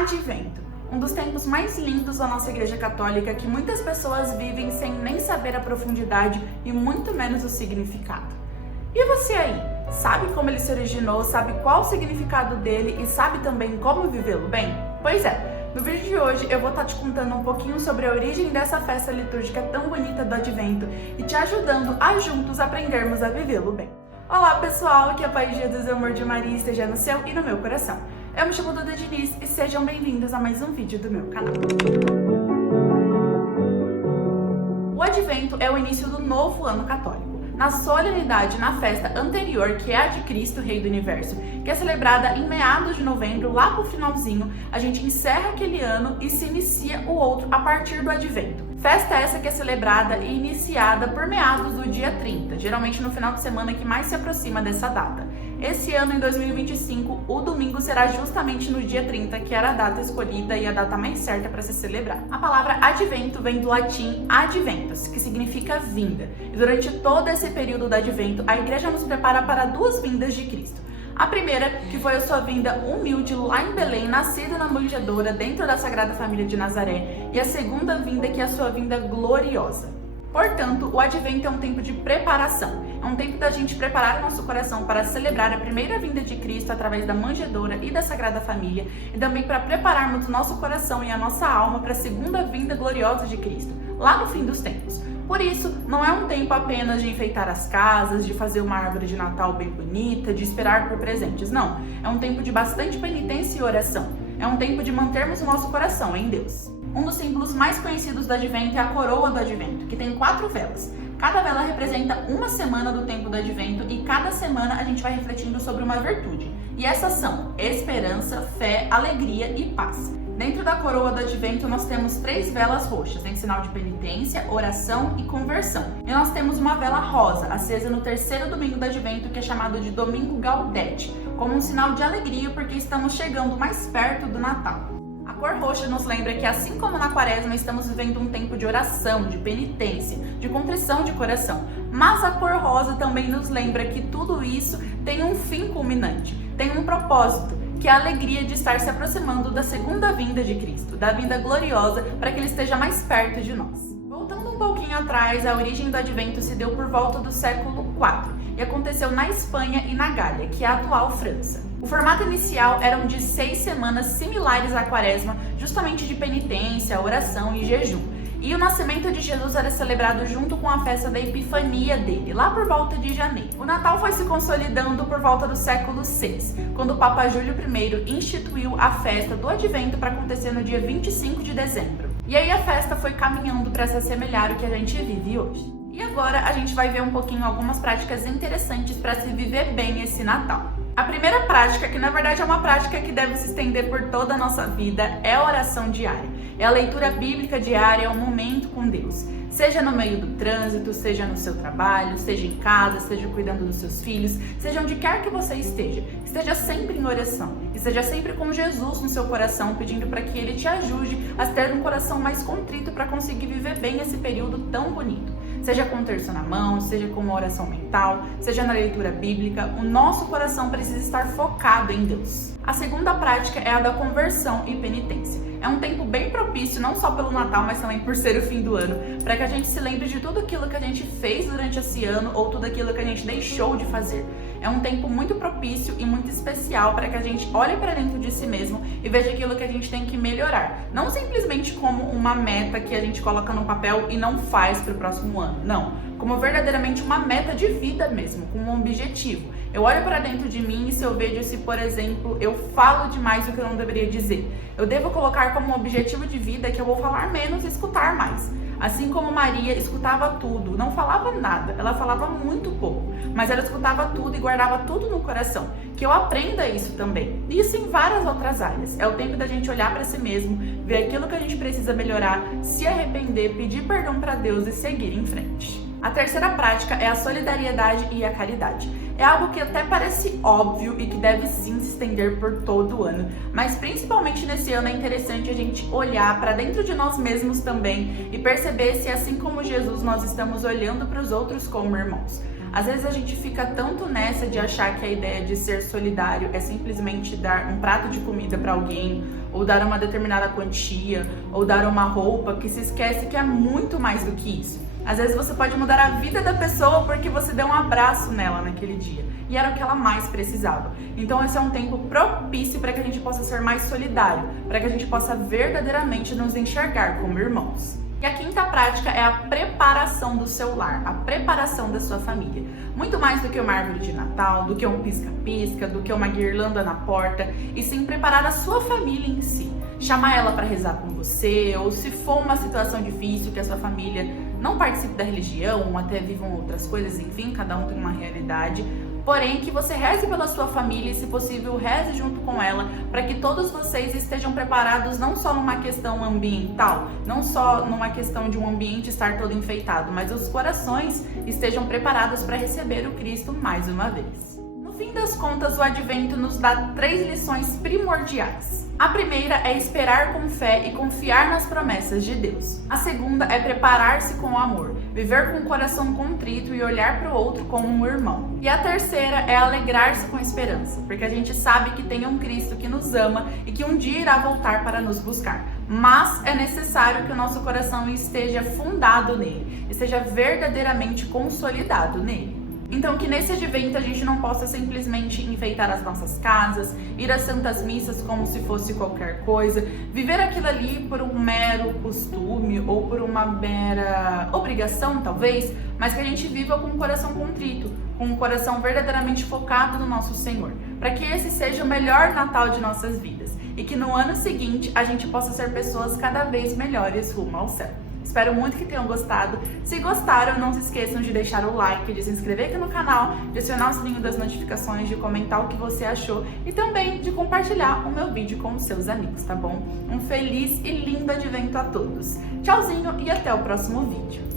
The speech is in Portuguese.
Advento, um dos tempos mais lindos da nossa Igreja Católica que muitas pessoas vivem sem nem saber a profundidade e muito menos o significado. E você aí, sabe como ele se originou, sabe qual o significado dele e sabe também como vivê-lo bem? Pois é, no vídeo de hoje eu vou estar te contando um pouquinho sobre a origem dessa festa litúrgica tão bonita do Advento e te ajudando a juntos aprendermos a vivê-lo bem. Olá pessoal, que a paz de Jesus e o amor de Maria esteja no seu e no meu coração. Eu me chamo Duda Diniz e sejam bem-vindos a mais um vídeo do meu canal. O Advento é o início do novo ano católico, na solenidade na festa anterior, que é a de Cristo, Rei do Universo, que é celebrada em meados de novembro, lá pro finalzinho, a gente encerra aquele ano e se inicia o outro a partir do Advento. Festa essa que é celebrada e iniciada por meados do dia 30, geralmente no final de semana que mais se aproxima dessa data. Esse ano, em 2025, o domingo será justamente no dia 30, que era a data escolhida e a data mais certa para se celebrar. A palavra Advento vem do latim adventus, que significa vinda. E durante todo esse período do Advento, a Igreja nos prepara para duas vindas de Cristo. A primeira, que foi a sua vinda humilde lá em Belém, nascida na manjedoura dentro da Sagrada Família de Nazaré, e a segunda vinda, que é a sua vinda gloriosa. Portanto, o Advento é um tempo de preparação, é um tempo da gente preparar o nosso coração para celebrar a primeira vinda de Cristo através da manjedoura e da Sagrada Família, e também para prepararmos o nosso coração e a nossa alma para a segunda vinda gloriosa de Cristo, lá no fim dos tempos. Por isso, não é um tempo apenas de enfeitar as casas, de fazer uma árvore de Natal bem bonita, de esperar por presentes, não. É um tempo de bastante penitência e oração. É um tempo de mantermos o nosso coração em Deus. Um dos símbolos mais conhecidos do Advento é a coroa do Advento, que tem 4 velas. Cada vela representa uma semana do tempo do Advento e cada semana a gente vai refletindo sobre uma virtude. E essas são esperança, fé, alegria e paz. Dentro da coroa do Advento nós temos 3 velas roxas, em sinal de penitência, oração e conversão. E nós temos uma vela rosa, acesa no 3º domingo do Advento, que é chamado de Domingo Gaudete, como um sinal de alegria porque estamos chegando mais perto do Natal. A cor roxa nos lembra que, assim como na Quaresma, estamos vivendo um tempo de oração, de penitência, de contrição de coração. Mas a cor rosa também nos lembra que tudo isso tem um fim culminante, tem um propósito, que é a alegria de estar se aproximando da segunda vinda de Cristo, da vinda gloriosa, para que Ele esteja mais perto de nós. Voltando um pouquinho atrás, a origem do Advento se deu por volta do século IV e aconteceu na Espanha e na Gália, que é a atual França. O formato inicial eram de 6 semanas similares à Quaresma, justamente de penitência, oração e jejum. E o nascimento de Jesus era celebrado junto com a festa da Epifania dele, lá por volta de janeiro. O Natal foi se consolidando por volta do século VI, quando o Papa Júlio I instituiu a festa do Advento para acontecer no dia 25 de dezembro. E aí a festa foi caminhando para se assemelhar ao que a gente vive hoje. E agora a gente vai ver um pouquinho algumas práticas interessantes para se viver bem esse Natal. A primeira prática, que na verdade é uma prática que deve se estender por toda a nossa vida, é a oração diária. É a leitura bíblica diária, é um momento com Deus. Seja no meio do trânsito, seja no seu trabalho, seja em casa, seja cuidando dos seus filhos, seja onde quer que você esteja. Esteja sempre em oração. Esteja sempre com Jesus no seu coração, pedindo para que Ele te ajude a ter um coração mais contrito para conseguir viver bem esse período tão bonito. Seja com o terço na mão, seja com uma oração mental, seja na leitura bíblica, o nosso coração precisa estar focado em Deus. A segunda prática é a da conversão e penitência. É um tempo bem propício, não só pelo Natal, mas também por ser o fim do ano, para que a gente se lembre de tudo aquilo que a gente fez durante esse ano ou tudo aquilo que a gente deixou de fazer. É um tempo muito propício e muito especial para que a gente olhe para dentro de si mesmo e veja aquilo que a gente tem que melhorar. Não simplesmente como uma meta que a gente coloca no papel e não faz para o próximo ano, não. Como verdadeiramente uma meta de vida mesmo, com um objetivo. Eu olho para dentro de mim e se eu vejo se, por exemplo, eu falo demais o que eu não deveria dizer. Eu devo colocar como um objetivo de vida que eu vou falar menos e escutar mais. Assim como Maria escutava tudo, não falava nada, ela falava muito pouco, mas ela escutava tudo e guardava tudo no coração. Que eu aprenda isso também. Isso em várias outras áreas. É o tempo da gente olhar para si mesmo, ver aquilo que a gente precisa melhorar, se arrepender, pedir perdão para Deus e seguir em frente. A terceira prática é a solidariedade e a caridade. É algo que até parece óbvio e que deve sim se estender por todo o ano, mas principalmente nesse ano é interessante a gente olhar para dentro de nós mesmos também e perceber se, assim como Jesus, nós estamos olhando para os outros como irmãos. Às vezes a gente fica tanto nessa de achar que a ideia de ser solidário é simplesmente dar um prato de comida para alguém, ou dar uma determinada quantia, ou dar uma roupa, que se esquece que é muito mais do que isso. Às vezes você pode mudar a vida da pessoa porque você deu um abraço nela naquele dia. E era o que ela mais precisava. Então esse é um tempo propício para que a gente possa ser mais solidário, para que a gente possa verdadeiramente nos enxergar como irmãos. E a quinta prática é a preparação do seu lar, a preparação da sua família. Muito mais do que uma árvore de Natal, do que um pisca-pisca, do que uma guirlanda na porta, e sim preparar a sua família em si. Chamar ela para rezar com você, ou se for uma situação difícil que a sua família não participe da religião, ou até vivam outras coisas, enfim, cada um tem uma realidade. Porém, que você reze pela sua família e, se possível, reze junto com ela, para que todos vocês estejam preparados não só numa questão ambiental, não só numa questão de um ambiente estar todo enfeitado, mas os corações estejam preparados para receber o Cristo mais uma vez. No fim das contas, o Advento nos dá 3 lições primordiais. A primeira é esperar com fé e confiar nas promessas de Deus. A segunda é preparar-se com amor, viver com o coração contrito e olhar para o outro como um irmão. E a terceira é alegrar-se com esperança, porque a gente sabe que tem um Cristo que nos ama e que um dia irá voltar para nos buscar. Mas é necessário que o nosso coração esteja fundado nele, esteja verdadeiramente consolidado nele. Então, que nesse advento a gente não possa simplesmente enfeitar as nossas casas, ir às santas missas como se fosse qualquer coisa, viver aquilo ali por um mero costume ou por uma mera obrigação, talvez, mas que a gente viva com o coração contrito, com o coração verdadeiramente focado no nosso Senhor, para que esse seja o melhor Natal de nossas vidas e que no ano seguinte a gente possa ser pessoas cada vez melhores rumo ao céu. Espero muito que tenham gostado. Se gostaram, não se esqueçam de deixar o like, de se inscrever aqui no canal, de acionar o sininho das notificações, de comentar o que você achou e também de compartilhar o meu vídeo com os seus amigos, tá bom? Um feliz e lindo advento a todos. Tchauzinho e até o próximo vídeo.